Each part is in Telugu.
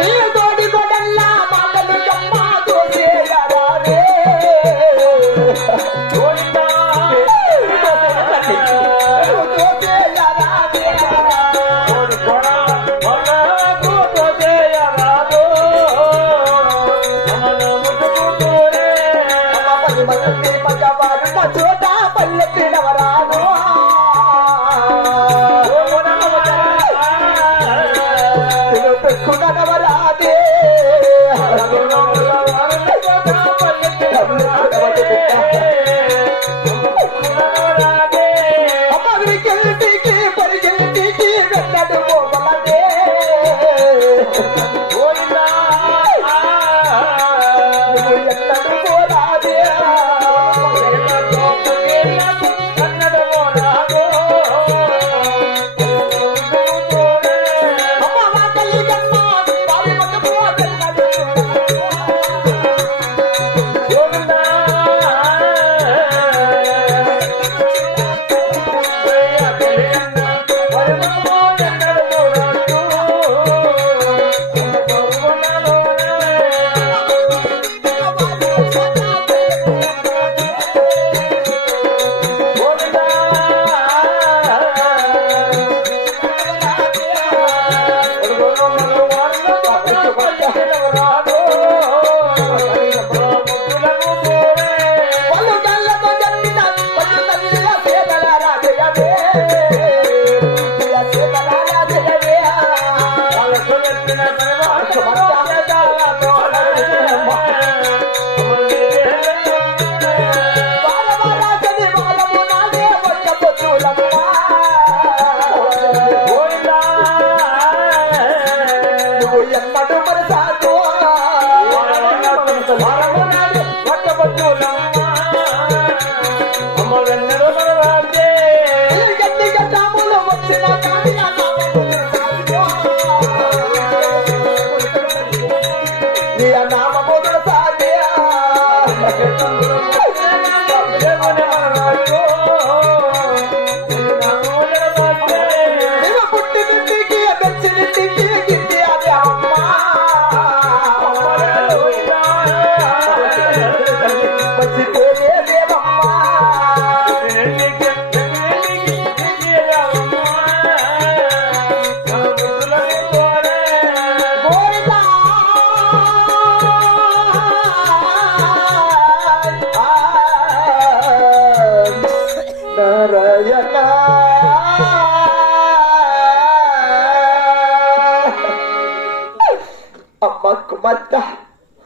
నీ తోడి కొడల్లా మాటలు కమ్మా దోసేయరాదే చోట పల్లెత్తినవరాను పెట్టుకున్నవరాదే అమ్మగిరికి పరిగెల్లికి వెన్నడు పోవలదే ఎన్నడు పోరాదే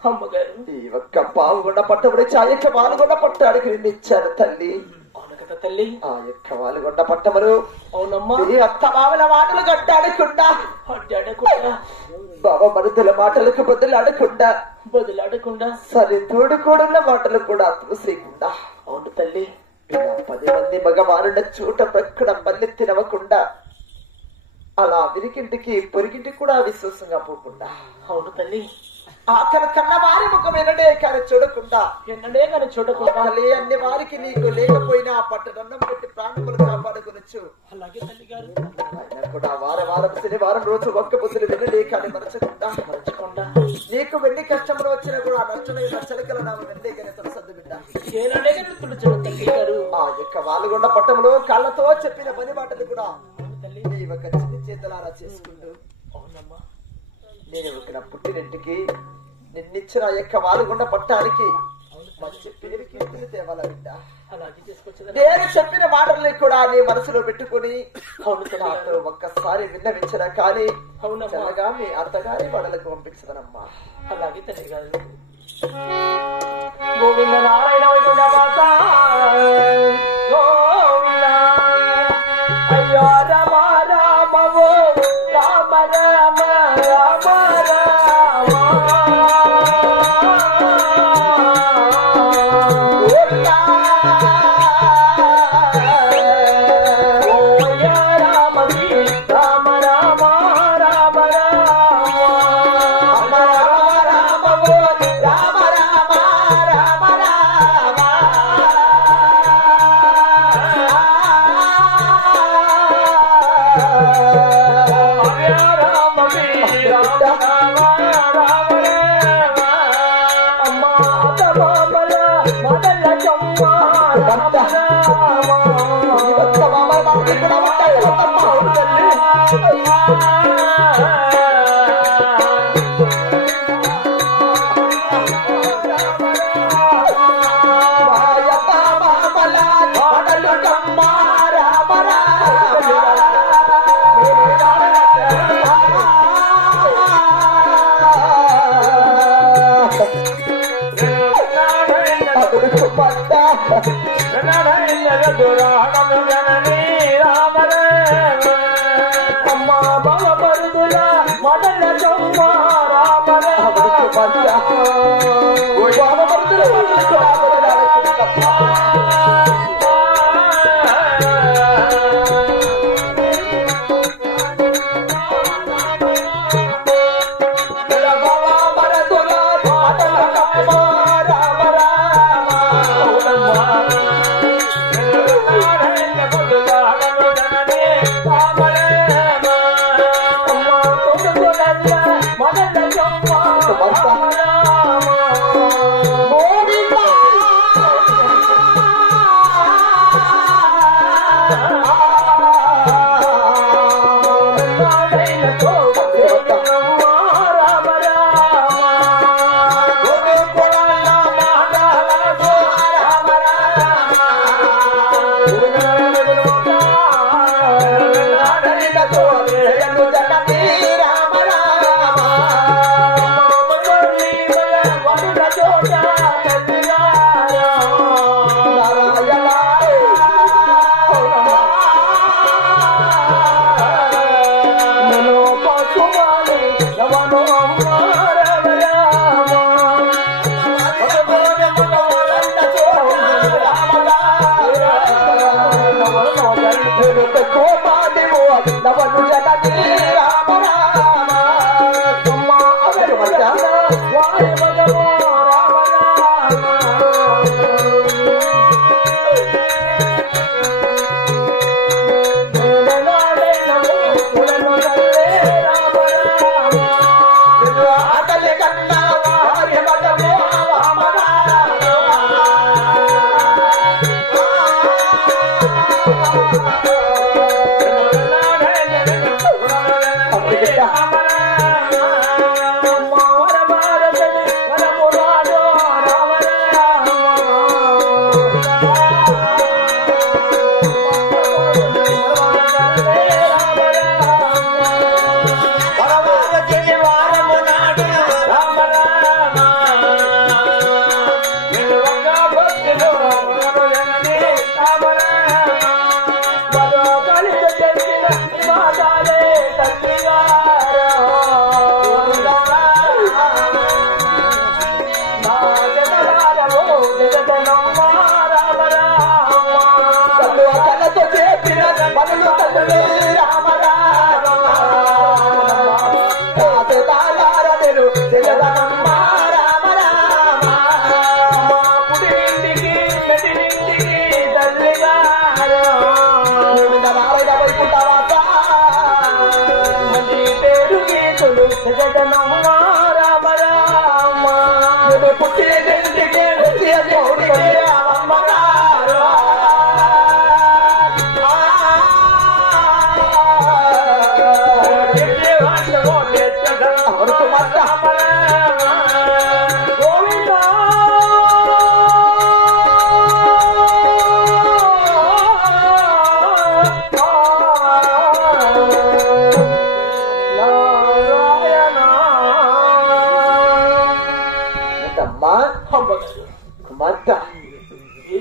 అమ్మగారు ఈ ఒక్క పావుగొండ పట్టబడి ఆ యొక్క పాల్గొండ పట్టాడికి నిన్నిచ్చారు తల్లి. అవును కదా తల్లి. ఆ యొక్క పాల్గొండ పట్టమరు అవునమ్మా. ఈ అత్త మామల మాటలు గడ్డాడకుండా అడ్డాడకుండా బాబా మరుదుల మాటలకు బదులాడకుండా సరే తోడుకోడున్న మాటలు కూడా త్రుసేయకుండా అవును తల్లి. 10 మంది మగవారున్న చోట ప్రక్కడం మల్లెత్తినవ్వకుండా అలా విరిగింటికి పొరిగింటికి కూడా విశ్వాసంగా పోకుండా అవును తల్లి. ఆఖరి కన్న వారి ముఖం ఎన్నడే కానీ చూడకుండా తల్లి అన్ని వారికి నీకు లేకపోయినా పట్టడన్నం పెట్టి ప్రాణములు కాపాడుకొనొచ్చు. అలాగే తల్లి గారు. ఆయన కూడా వారం శనివారం రోజు ఒక్క పొద్దులు వెన్నడే కానీ మరచకుండా నీకు వెండి కష్టములు వచ్చినా కూడా నచ్చలికల నామ వెండే కానీ సద్దు బిడ్డ తల్లి గారు. ఆ యొక్క వాలుగొండ పట్టములో కాళ్ళతో చెప్పిన పని మాటలు కూడా నీ ఒక చిన్న చేతులారా చేసుకుంటూ అవునమ్మా. నేను ఒక పుట్టినింటికి నిన్నిచ్చిన యొక్క వాలుగొండ పట్టానికి మంచి పేరు కీర్తిని తేవాల బిడ్డ. నేను చెప్పిన మాటల్ని కూడా నీ మనసులో పెట్టుకుని నాతో ఒక్కసారి విన్నవించిన కానీ చల్లగా మీ అత్తగారి వాడలకు పంపించదనమ్మా. అలాగే తల్లి గారు. గోవింద నారాయణ వైకుంఠమాత గోవింద అయ్యో రామ రామవో రామ రామ రామ రామ Yeah.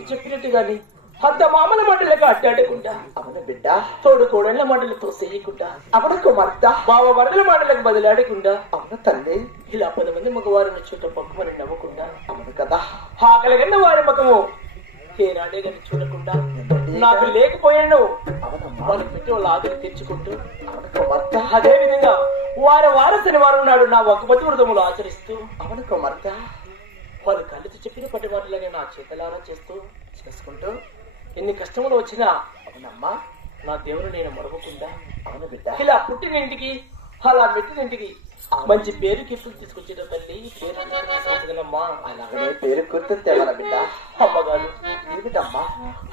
చెప్పినట్టుగాని అంత మామల మండలిగా అడ్డాడకుండా అవును బిడ్డ తోడు కోడళ్ల మండలితో చేయకుండా అవును కుమార్తె బావ వరదల మండలకు బదిలాడకుండా అవును తల్లి ఇలా 10 మంది మగవారిని చుట్ట పక్కమని నవ్వకుండా అవును కదా ఆకలిగన్న వారి ముఖము ఏనాడే గాని చూడకుండా నాకు లేకపోయాను వాళ్ళు పెట్టి వాళ్ళ ఆకలి తెచ్చుకుంటూ అదే విధంగా వారసని వారు నాడు నా ఒక్కపతి వృతములు ఆచరిస్తూ అవును కుమార్తె వాళ్ళు కళ్ళతో చెప్పిన పట్టి వాటిలోనే నా చేతలారా చేసుకుంటూ ఎన్ని కష్టములు వచ్చినా అవునమ్మా నా దేవుడు నేను మరవకుండా అవును బిడ్డ ఇలా పుట్టినింటికి అలా మెట్టినింటికి మంచి పేరు గిఫ్ట్లు తీసుకొచ్చేట తల్లి పేరు తీసుకొచ్చగలమ్మా అలాగనే పేరు గుర్తు తేవాల బిడ్డ అమ్మగారు ఏమిటమ్మా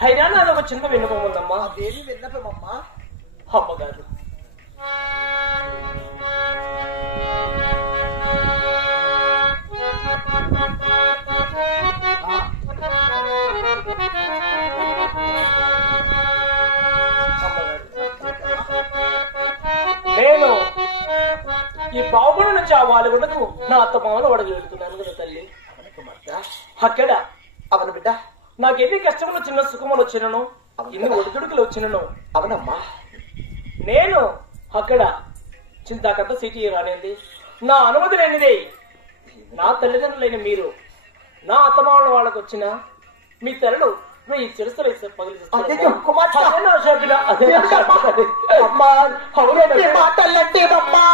అయినా నాది ఒక చిన్న విన్నపం ఉందమ్మా దేవి విన్నపమమ్మా అమ్మగారు నేను ఈ బావుగుడి నుంచి ఆ వాలుగుండకు నా అత్త మామలు వడగలు వెళ్తున్నాను కదా తల్లి. అక్కడ అవును బిడ్డ, నాకు ఎన్ని కష్టములు చిన్న సుఖములు వచ్చినను, ఎన్ని ఒడిదుడుకులు వచ్చినను, అవునమ్మా, నేను అక్కడ చింతాకంత సిటీ రానింది నా అనుమతి లేనిదే నా తల్లిదండ్రులైన మీరు నా అత్తమామల వాళ్ళకు వచ్చిన మీ తల్లులు మీ చిరుస్తలు మాటలంటే అమ్మా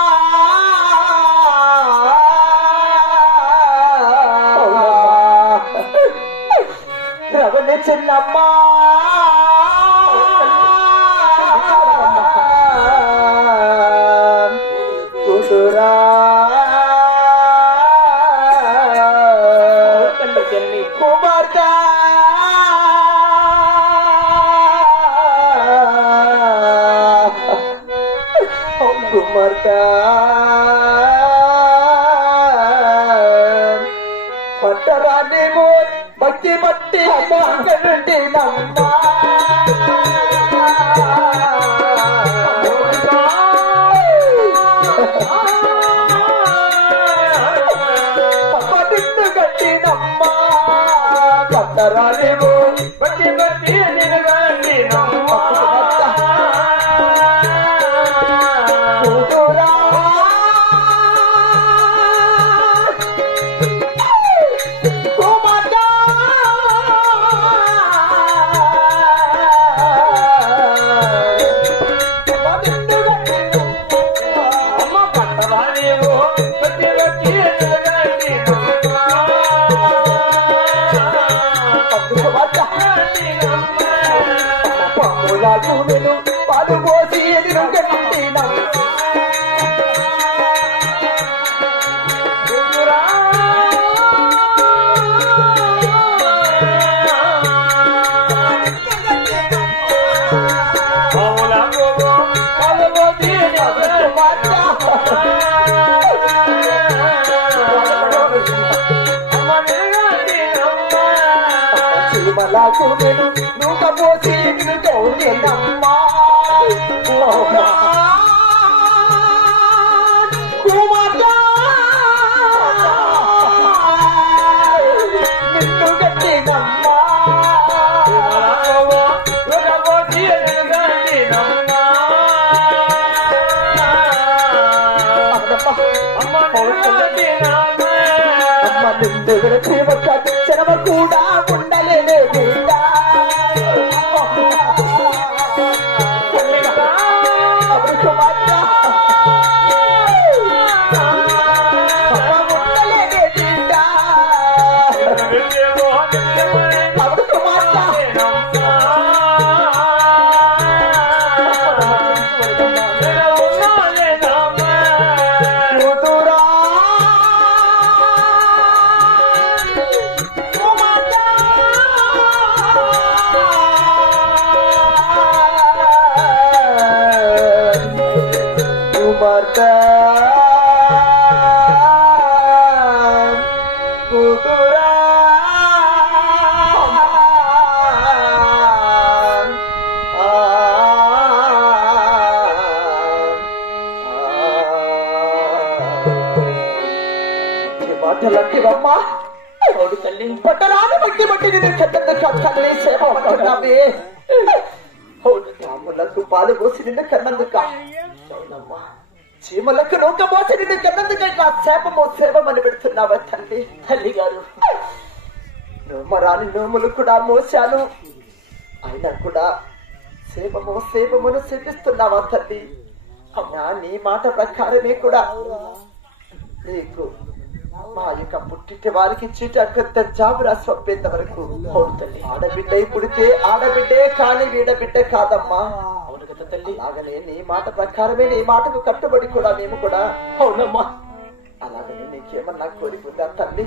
రవణ చిన్నమ్మా కూతురా కుమార్తె కుమార్తె పట్టరానేమో భక్తి బట్టి నుండి నమ్మా నిన్ను గట్టినమ్మా పట్టరానేమో భక్తి బట్టి నమ్మా పాలు పోసి ఎదురు కట్టినా చీమలాకు నేను నూక పోసి నమ్మా నిన్ను గట్టినమ్మా అమ్మ నిన్ను విడిచి ఒక క్షణమ కూడా ఉండలేనే బిడ్డ మాటలంటివమ్మా తల్లి పట్టరాని బట్టి బట్టి నేను చెడ్డ సేవ పట్టున్నావే పాములకు పాలు పోసి నిన్ను కన్నందుక చీమలకు నూక మోసి నిన్ను కన్నందుక ఇట్లా సేపమని పెడుతున్నావా తల్లి తల్లి గారు నోమరాని నోములు కూడా మోసాను అయినా కూడా సేపమును సేపిస్తున్నావా తల్లి అమ్మా నీ మాట ప్రకారమే కూడా నీకు మా యొక్క పుట్టింటి వారికి చీట జాబురా స్వప్పేంత వరకు ఆడబిడ్డ పుడితే ఆడబిడ్డే కానీ వీడబిడ్డ కాదమ్మా. అవును కదా తల్లి, అలాగనే నీ మాట ప్రకారమే నీ మాటకు కట్టుబడి కూడా మేము కూడా అవునమ్మా. అలాగనే నీకేమన్నా కోరిక ఉందా తల్లి?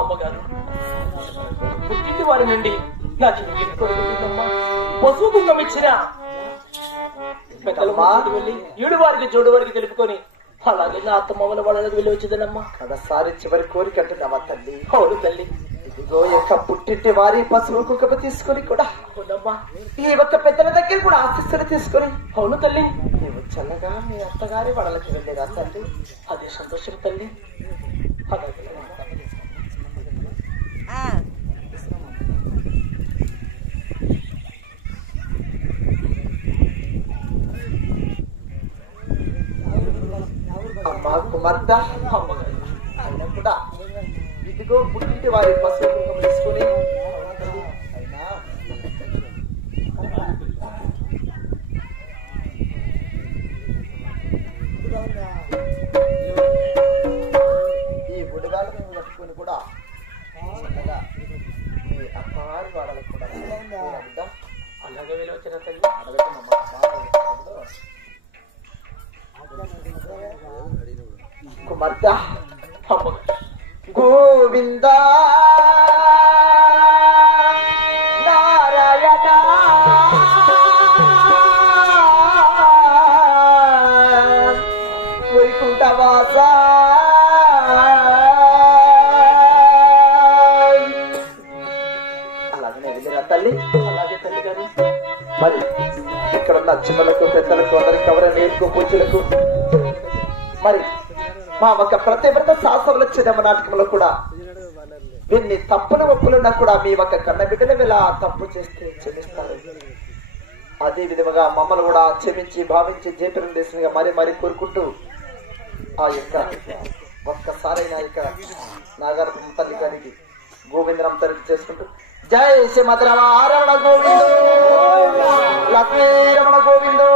అమ్మగారు పుట్టింటి వారి నుండి నాకు కోరుకుంటుందమ్మా. పశువు కుంగం ఇచ్చిన వెళ్ళి ఈడు వారికి జోడు వారికి తెలుపుకొని అలాగే నా అత్తమామల వాళ్ళకి వెళ్ళి వచ్చేదనమ్మా. కడసారి చివరి కోరిక అంటున్నావా తల్లి? అవును తల్లి. ఇదిగో యొక్క పుట్టింటి వారి పశువు కుక్కపు తీసుకొని కూడా అవునమ్మా ఈ ఒక్క పెద్దల దగ్గర కూడా ఆశిస్తులు తీసుకొని అవును తల్లి నీవు చల్లగా మీ అత్తగారి వడలకి వెళ్ళేదా తల్లి? అదే సంతోషం తల్లి. అలాగే అమ్మా కుమార్తె, అయినా కూడా ఇదిగో పుట్టింటి వారి పసుపు కుంకుమ తీసుకుని ఈ బుడిగాలు మేము కట్టుకుని కూడా చక్కగా మీ అత్తవారి వాడలకు కూడా అలాగే వెళ్ళి వచ్చిన తల్లి. కుమార్తె, గోవింద నారాయణ వైకుంఠవాస అలాగనే వెళ్ళిరా తల్లి. అలాగే తల్లి గారు. మరి ఇక్కడ ఉన్న చిన్నలకు పెద్దలకు అందరికి ఎవరైనా నేర్చుకో పూజలకు మరి మా ఒక ప్రతివ్రత శాస్త్రంలో చిన్న నాటకంలో కూడా వీన్ని తప్పులు ఒప్పులున్నా కూడా మీ ఒక కన్న బిడ్డలు ఇలా తప్పు చేస్తే క్షమిస్తారు. అదే విధముగా మమ్మల్ని కూడా క్షమించి భావించి జయపురం దేశంగా మరి మరి కోరుకుంటూ ఆ యొక్క ఒక్కసారైనా ఇక్కడ నాగార్జున తల్లి గారికి గోవిందరం తల్లి చేసుకుంటూ జై శ్రీమద్రమ రమణ గోవిందో లక్ష్మీ రమణ గోవిందో